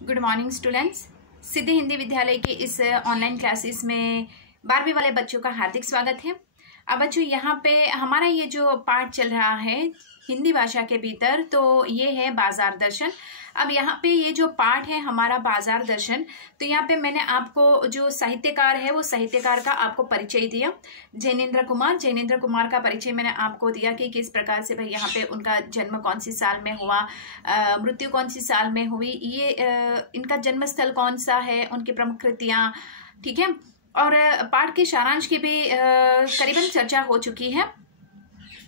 Good morning students. Siddhi Hindi Vidyalaya के इस online classes में 12वीं वाले बच्चों का हार्दिक स्वागत है। अब बच्चों यहाँ पे हमारा ये जो पाठ चल रहा है हिंदी भाषा के भीतर, तो ये है बाजार दर्शन। अब यहाँ पे ये जो पाठ है हमारा बाजार दर्शन, तो यहाँ पे मैंने आपको जो साहित्यकार है वो साहित्यकार का आपको परिचय दिया, जैनेन्द्र कुमार का परिचय मैंने आपको दिया कि किस प्रकार से भाई यहाँ पे उनका जन्म कौन सी साल में हुआ, मृत्यु कौन सी साल में हुई, ये इनका जन्म स्थल कौन सा है, उनकी प्रमुख कृतियाँ, ठीक है। और पाठ के सारांश की भी करीबन चर्चा हो चुकी है।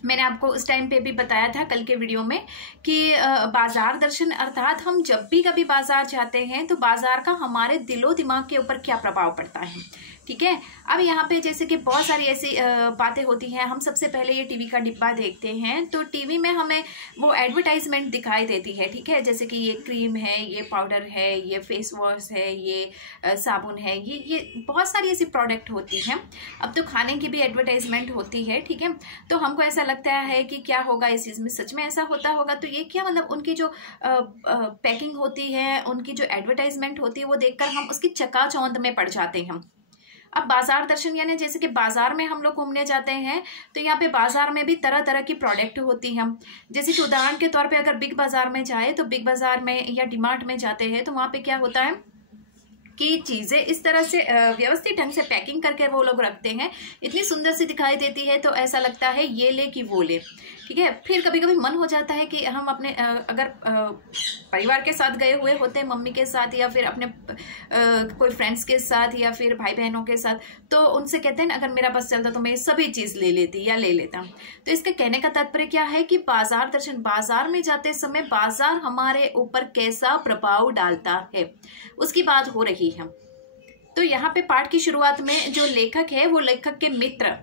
मैंने आपको उस टाइम पे भी बताया था कल के वीडियो में कि बाजार दर्शन अर्थात हम जब भी कभी बाजार जाते हैं तो बाजार का हमारे दिलो दिमाग के ऊपर क्या प्रभाव पड़ता है, ठीक है। अब यहाँ पे जैसे कि बहुत सारी ऐसी बातें होती हैं। हम सबसे पहले ये टीवी का डिब्बा देखते हैं तो टीवी में हमें वो एडवर्टाइजमेंट दिखाई देती है, ठीक है। जैसे कि ये क्रीम है, ये पाउडर है, ये फेस वॉश है, ये साबुन है, ये बहुत सारी ऐसी प्रोडक्ट होती हैं। अब तो खाने की भी एडवर्टाइजमेंट होती है, ठीक है। तो हमको ऐसा लगता है कि क्या होगा इस चीज़ में, सच में ऐसा होता होगा। तो ये क्या मतलब उनकी जो पैकिंग होती है, उनकी जो एडवर्टाइजमेंट होती है वो देखकर हम उसकी चकाचौंध में पड़ जाते हैं हम। अब बाजार दर्शन यानी जैसे कि बाजार में हम लोग घूमने जाते हैं तो यहाँ पे बाजार में भी तरह तरह की प्रोडक्ट होती हैं। जैसे कि उदाहरण के तौर पे अगर बिग बाजार में जाए तो बिग बाजार में या डीमार्ट में जाते हैं तो वहाँ पे क्या होता है कि चीज़ें इस तरह से व्यवस्थित ढंग से पैकिंग करके वो लोग रखते हैं, इतनी सुंदर सी दिखाई देती है तो ऐसा लगता है ये ले कि वो ले, ठीक है। फिर कभी कभी मन हो जाता है कि हम अपने अगर परिवार के साथ गए हुए होते हैं, मम्मी के साथ या फिर अपने कोई फ्रेंड्स के साथ या फिर भाई बहनों के साथ, तो उनसे कहते हैं ना अगर मेरा बस चलता तो मैं सभी चीज़ ले लेती या ले लेता। तो इसके कहने का तात्पर्य क्या है कि बाजार दर्शन, बाजार में जाते समय बाजार हमारे ऊपर कैसा प्रभाव डालता है उसकी बात हो रही है। तो यहाँ पे पाठ की शुरुआत में जो लेखक है वो लेखक के मित्र,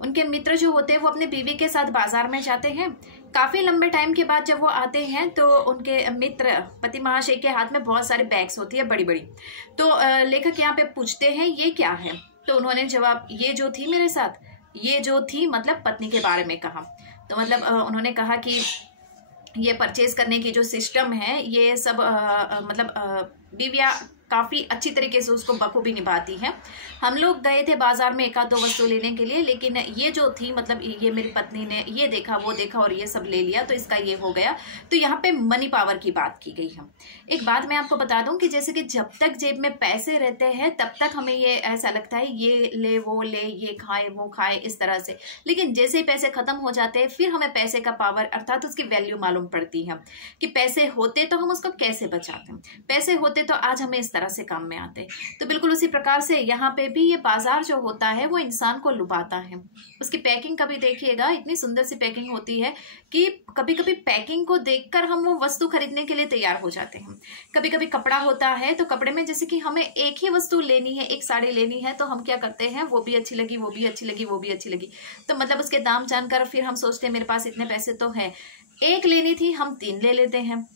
उनके मित्र जो होते हैं वो अपने बीवी के साथ बाजार में जाते हैं। काफी लंबे टाइम के बाद जब वो आते हैं तो उनके मित्र पति महाशय के हाथ में बहुत सारे बैग्स होती है बड़ी बड़ी। तो लेखक यहाँ पे पूछते हैं ये क्या है, तो उन्होंने जवाब ये जो थी मेरे साथ, ये जो थी मतलब पत्नी के बारे में कहा। तो मतलब उन्होंने कहा कि ये परचेज करने की जो सिस्टम है ये सब मतलब बीवियाँ काफ़ी अच्छी तरीके से उसको बखूबी निभाती है। हम लोग गए थे बाजार में एक आध दो वस्तु लेने के लिए, लेकिन ये जो थी मतलब ये मेरी पत्नी ने ये देखा वो देखा और ये सब ले लिया तो इसका ये हो गया। तो यहाँ पे मनी पावर की बात की गई है। एक बात मैं आपको बता दूं कि जैसे कि जब तक जेब में पैसे रहते हैं तब तक हमें ये ऐसा लगता है ये ले वो ले, ये खाए वो खाए, इस तरह से। लेकिन जैसे ही पैसे खत्म हो जाते हैं फिर हमें पैसे का पावर अर्थात उसकी वैल्यू मालूम पड़ती है कि पैसे होते तो हम उसको कैसे बचाते हैं, पैसे होते तो आज हमें इस तरह से काम में आते। तो बिल्कुल उसी प्रकार से यहाँ पे भी ये बाजार जो होता है वो इंसान को लुभाता है। उसकी पैकिंग कभी देखिएगा, इतनी सुंदर सी पैकिंग होती है कि कभी कभी पैकिंग को देखकर हम वो वस्तु खरीदने के लिए तैयार हो जाते हैं। कभी कभी कपड़ा होता है तो कपड़े में जैसे कि हमें एक ही वस्तु लेनी है, एक साड़ी लेनी है, तो हम क्या करते हैं वो भी अच्छी लगी, वो भी अच्छी लगी, वो भी अच्छी लगी, तो मतलब उसके दाम जानकर फिर हम सोचते हैं मेरे पास इतने पैसे तो है, एक लेनी थी हम 3 ले लेते हैं,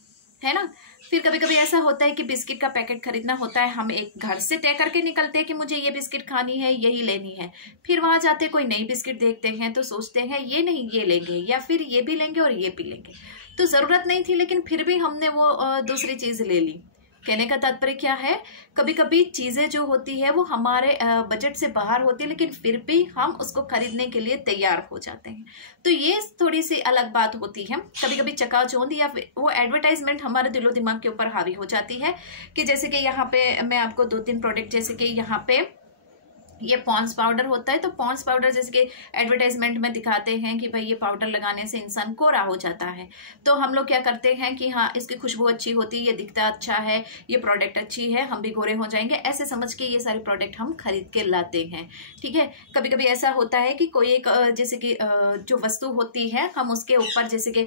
है ना। फिर कभी कभी ऐसा होता है कि बिस्किट का पैकेट खरीदना होता है, हम एक घर से तय करके निकलते हैं कि मुझे ये बिस्किट खानी है, यही लेनी है। फिर वहां जाते कोई नई बिस्किट देखते हैं तो सोचते हैं ये नहीं ये लेंगे, या फिर ये भी लेंगे और ये भी लेंगे। तो जरूरत नहीं थी लेकिन फिर भी हमने वो दूसरी चीज ले ली। कहने का तात्पर्य क्या है, कभी कभी चीजें जो होती है वो हमारे बजट से बाहर होती है लेकिन फिर भी हम उसको खरीदने के लिए तैयार हो जाते हैं। तो ये थोड़ी सी अलग बात होती है। कभी कभी चकाचौंध या फिर वो एडवर्टाइजमेंट हमारे दिलो दिमाग के ऊपर हावी हो जाती है कि जैसे कि यहाँ पे मैं आपको 2-3 प्रोडक्ट, जैसे कि यहाँ पे ये पॉन्ड्स पाउडर होता है, तो पॉन्ड्स पाउडर जैसे कि एडवर्टाइजमेंट में दिखाते हैं कि भाई ये पाउडर लगाने से इंसान गोरा हो जाता है। तो हम लोग क्या करते हैं कि हाँ इसकी खुशबू अच्छी होती है, ये दिखता अच्छा है, ये प्रोडक्ट अच्छी है, हम भी गोरे हो जाएंगे, ऐसे समझ के ये सारे प्रोडक्ट हम खरीद के लाते हैं, ठीक है। कभी कभी ऐसा होता है कि कोई एक जैसे कि जो वस्तु होती है हम उसके ऊपर, जैसे कि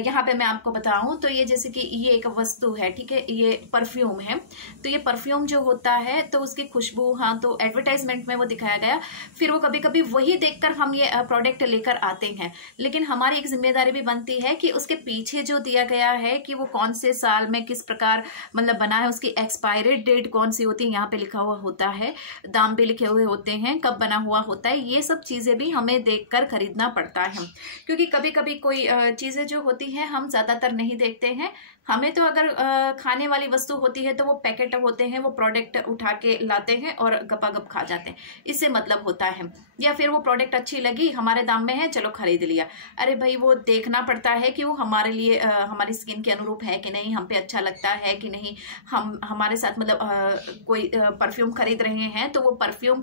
यहाँ पे मैं आपको बताऊँ तो ये जैसे कि ये एक वस्तु है, ठीक है, ये परफ्यूम है। तो ये परफ्यूम जो होता है तो उसकी खुशबू, हाँ, तो एडवर्टाइजमेंट में वो दिखाया गया, फिर वो कभी कभी वही देखकर हम ये प्रोडक्ट लेकर आते हैं। लेकिन हमारी एक जिम्मेदारी भी बनती है कि उसके पीछे जो दिया गया है कि वो कौन से साल में किस प्रकार मतलब बना है, उसकी एक्सपायरी डेट कौन सी होती है, यहाँ पे लिखा हुआ होता है, दाम भी लिखे हुए होते हैं, कब बना हुआ होता है, ये सब चीजें भी हमें देखकर खरीदना पड़ता है। क्योंकि कभी कभी कोई चीजें जो होती हैं हम ज्यादातर नहीं देखते हैं, हमें तो अगर खाने वाली वस्तु होती है तो वो पैकेट होते हैं, वो प्रोडक्ट उठा के लाते हैं और गपागप खा जाते हैं, इससे मतलब होता है। या फिर वो प्रोडक्ट अच्छी लगी, हमारे दाम में है, चलो खरीद लिया। अरे भाई, वो देखना पड़ता है कि वो हमारे लिए हमारी स्किन के अनुरूप है कि नहीं, हम पे अच्छा लगता है कि नहीं। हम हमारे साथ मतलब कोई परफ्यूम खरीद रहे हैं तो वो परफ्यूम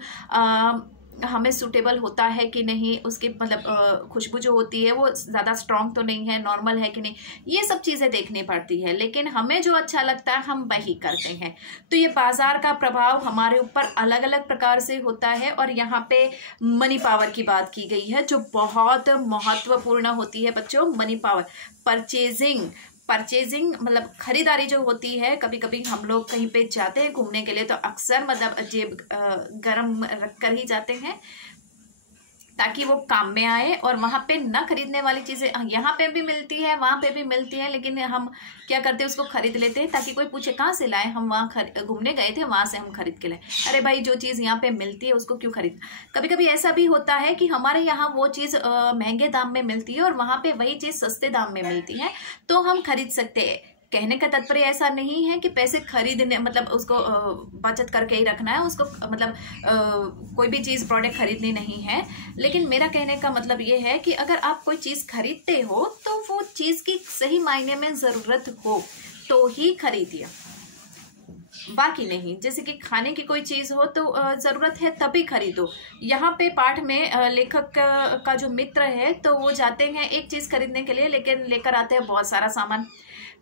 हमें सूटेबल होता है कि नहीं, उसकी मतलब खुशबू जो होती है वो ज़्यादा स्ट्रॉन्ग तो नहीं है, नॉर्मल है कि नहीं, ये सब चीज़ें देखनी पड़ती है। लेकिन हमें जो अच्छा लगता है हम वही करते हैं। तो ये बाजार का प्रभाव हमारे ऊपर अलग अलग प्रकार से होता है। और यहाँ पे मनी पावर की बात की गई है जो बहुत महत्वपूर्ण होती है बच्चों। मनी पावर, परचेजिंग मतलब खरीदारी जो होती है। कभी कभी हम लोग कहीं पे जाते हैं घूमने के लिए तो अक्सर मतलब जेब गरम रख कर ही जाते हैं ताकि वो काम में आए। और वहां पे न खरीदने वाली चीजें यहाँ पे भी मिलती है, वहां पे भी मिलती है, लेकिन हम क्या करते हैं, उसको खरीद लेते हैं ताकि कोई पूछे कहाँ से लाए, हम वहां घूमने गए थे, वहां से हम खरीद के लाए। अरे भाई, जो चीज यहाँ पे मिलती है उसको क्यों खरीद। कभी कभी ऐसा भी होता है कि हमारे यहाँ वो चीज महंगे दाम में मिलती है और वहां पे वही चीज सस्ते दाम में मिलती है, तो हम खरीद सकते हैं। कहने का तात्पर्य ऐसा नहीं है कि पैसे खरीदने मतलब उसको बचत करके ही रखना है, उसको मतलब कोई भी चीज़ प्रोडक्ट खरीदनी नहीं है। लेकिन मेरा कहने का मतलब ये है कि अगर आप कोई चीज़ खरीदते हो तो वो चीज़ की सही मायने में ज़रूरत हो तो ही खरीदिए, बाकी नहीं। जैसे कि खाने की कोई चीज़ हो तो ज़रूरत है तभी खरीदो। यहाँ पे पाठ में लेखक का जो मित्र है तो वो जाते हैं एक चीज़ खरीदने के लिए, लेकिन लेकर आते हैं बहुत सारा सामान।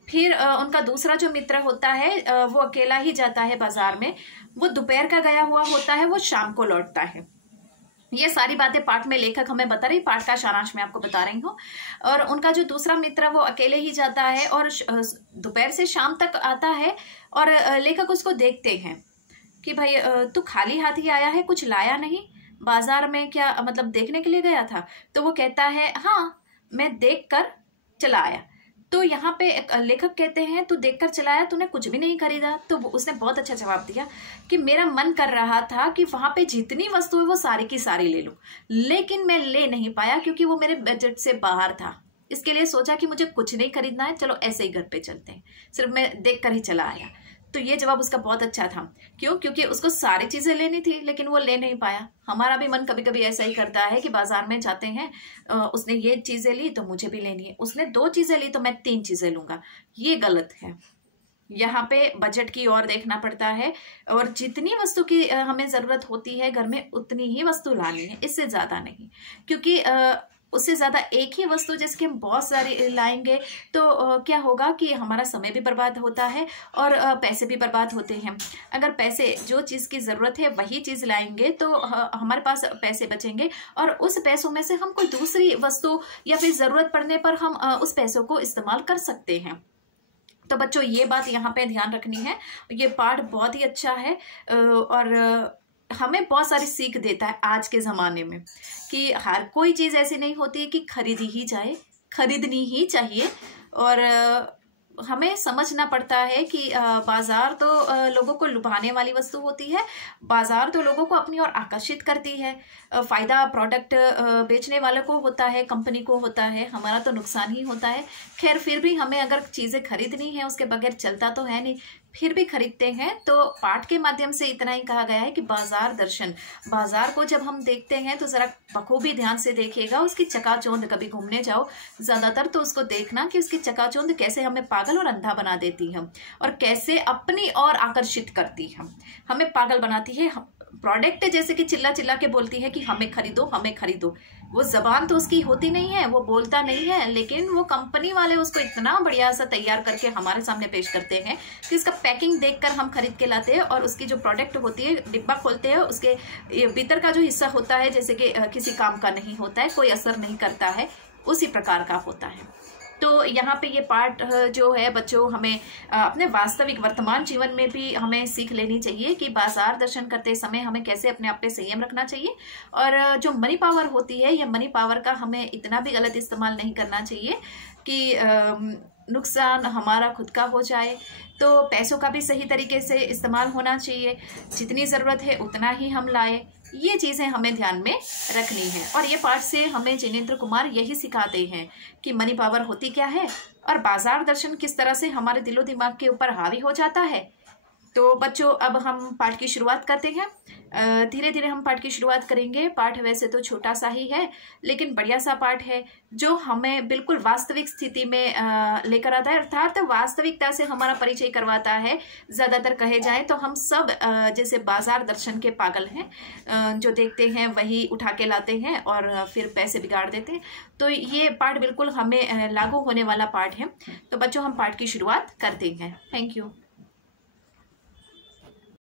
फिर उनका दूसरा जो मित्र होता है वो अकेला ही जाता है बाजार में। वो दोपहर का गया हुआ होता है, वो शाम को लौटता है। ये सारी बातें पाठ में लेखक हमें बता रही, पाठ का सारांश मैं आपको बता रही हूँ। और उनका जो दूसरा मित्र वो अकेले ही जाता है और दोपहर से शाम तक आता है। और लेखक उसको देखते हैं कि भाई तू खाली हाथ ही आया है, कुछ लाया नहीं, बाजार में क्या मतलब देखने के लिए गया था। तो वो कहता है हाँ, मैं देख कर चला आया। तो यहाँ पे लेखक कहते हैं तू देखकर चलाया, तूने कुछ भी नहीं खरीदा। तो उसने बहुत अच्छा जवाब दिया कि मेरा मन कर रहा था कि वहां पे जितनी वस्तु है वो सारी की सारी ले लूं, लेकिन मैं ले नहीं पाया क्योंकि वो मेरे बजट से बाहर था। इसके लिए सोचा कि मुझे कुछ नहीं खरीदना है, चलो ऐसे ही घर पे चलते हैं, सिर्फ मैं देख कर ही चला आया। तो ये जवाब उसका बहुत अच्छा था। क्यों? क्योंकि उसको सारी चीजें लेनी थी लेकिन वो ले नहीं पाया। हमारा भी मन कभी कभी ऐसा ही करता है कि बाजार में जाते हैं, उसने ये चीजें ली तो मुझे भी लेनी है, उसने 2 चीजें ली तो मैं 3 चीजें लूंगा। ये गलत है। यहाँ पे बजट की ओर देखना पड़ता है और जितनी वस्तु की हमें जरूरत होती है घर में उतनी ही वस्तु लानी है, इससे ज्यादा नहीं। क्योंकि उससे ज्यादा एक ही वस्तु जिसकी हम बहुत सारी लाएंगे तो क्या होगा कि हमारा समय भी बर्बाद होता है और पैसे भी बर्बाद होते हैं। अगर पैसे जो चीज़ की ज़रूरत है वही चीज़ लाएंगे तो हमारे पास पैसे बचेंगे और उस पैसों में से हम कोई दूसरी वस्तु या फिर ज़रूरत पड़ने पर हम उस पैसों को इस्तेमाल कर सकते हैं। तो बच्चों, ये बात यहाँ पे ध्यान रखनी है। ये पाठ बहुत ही अच्छा है और हमें बहुत सारी सीख देता है आज के ज़माने में कि हर कोई चीज़ ऐसी नहीं होती है कि खरीदी ही जाए, खरीदनी ही चाहिए। और हमें समझना पड़ता है कि बाजार तो लोगों को लुभाने वाली वस्तु होती है। बाजार तो लोगों को अपनी ओर आकर्षित करती है। फायदा प्रोडक्ट बेचने वालों को होता है, कंपनी को होता है, हमारा तो नुकसान ही होता है। खैर, फिर भी हमें अगर चीज़ें खरीदनी है, उसके बगैर चलता तो है नहीं, फिर भी खरीदते हैं। तो पाठ के माध्यम से इतना ही कहा गया है कि बाजार दर्शन, बाजार को जब हम देखते हैं तो जरा बखूबी ध्यान से देखिएगा। उसकी चकाचौंध, कभी घूमने जाओ ज्यादातर तो उसको देखना कि उसकी चकाचौंध कैसे हमें पागल और अंधा बना देती है और कैसे अपनी ओर आकर्षित करती है, हमें पागल बनाती है। प्रोडक्ट जैसे कि चिल्ला चिल्ला के बोलती है कि हमें खरीदो, हमें खरीदो। वो जबान तो उसकी होती नहीं है, वो बोलता नहीं है, लेकिन वो कंपनी वाले उसको इतना बढ़िया सा तैयार करके हमारे सामने पेश करते हैं कि उसका पैकिंग देखकर हम खरीद के लाते हैं। और उसकी जो प्रोडक्ट होती है, डिब्बा खोलते हैं, उसके भीतर का जो हिस्सा होता है जैसे कि किसी काम का नहीं होता है, कोई असर नहीं करता है, उसी प्रकार का होता है। तो यहाँ पे ये पाठ जो है बच्चों, हमें अपने वास्तविक वर्तमान जीवन में भी हमें सीख लेनी चाहिए कि बाजार दर्शन करते समय हमें कैसे अपने आप पे संयम रखना चाहिए। और जो मनी पावर होती है, यह मनी पावर का हमें इतना भी गलत इस्तेमाल नहीं करना चाहिए कि नुकसान हमारा खुद का हो जाए। तो पैसों का भी सही तरीके से इस्तेमाल होना चाहिए, जितनी ज़रूरत है उतना ही हम लाए, ये चीज़ें हमें ध्यान में रखनी है। और ये पाठ से हमें जिनेंद्र कुमार यही सिखाते हैं कि मनी पावर होती क्या है और बाजार दर्शन किस तरह से हमारे दिलो दिमाग के ऊपर हावी हो जाता है। तो बच्चों, अब हम पाठ की शुरुआत करते हैं। धीरे धीरे हम पाठ की शुरुआत करेंगे। पाठ वैसे तो छोटा सा ही है, लेकिन बढ़िया सा पाठ है जो हमें बिल्कुल वास्तविक स्थिति में लेकर आता है, अर्थात वास्तविकता से हमारा परिचय करवाता है। ज़्यादातर कहे जाए तो हम सब जैसे बाजार दर्शन के पागल हैं, जो देखते हैं वही उठा के लाते हैं और फिर पैसे बिगाड़ देते हैं। तो ये पाठ बिल्कुल हमें लागू होने वाला पाठ है। तो बच्चों, हम पाठ की शुरुआत करते हैं। Thank you.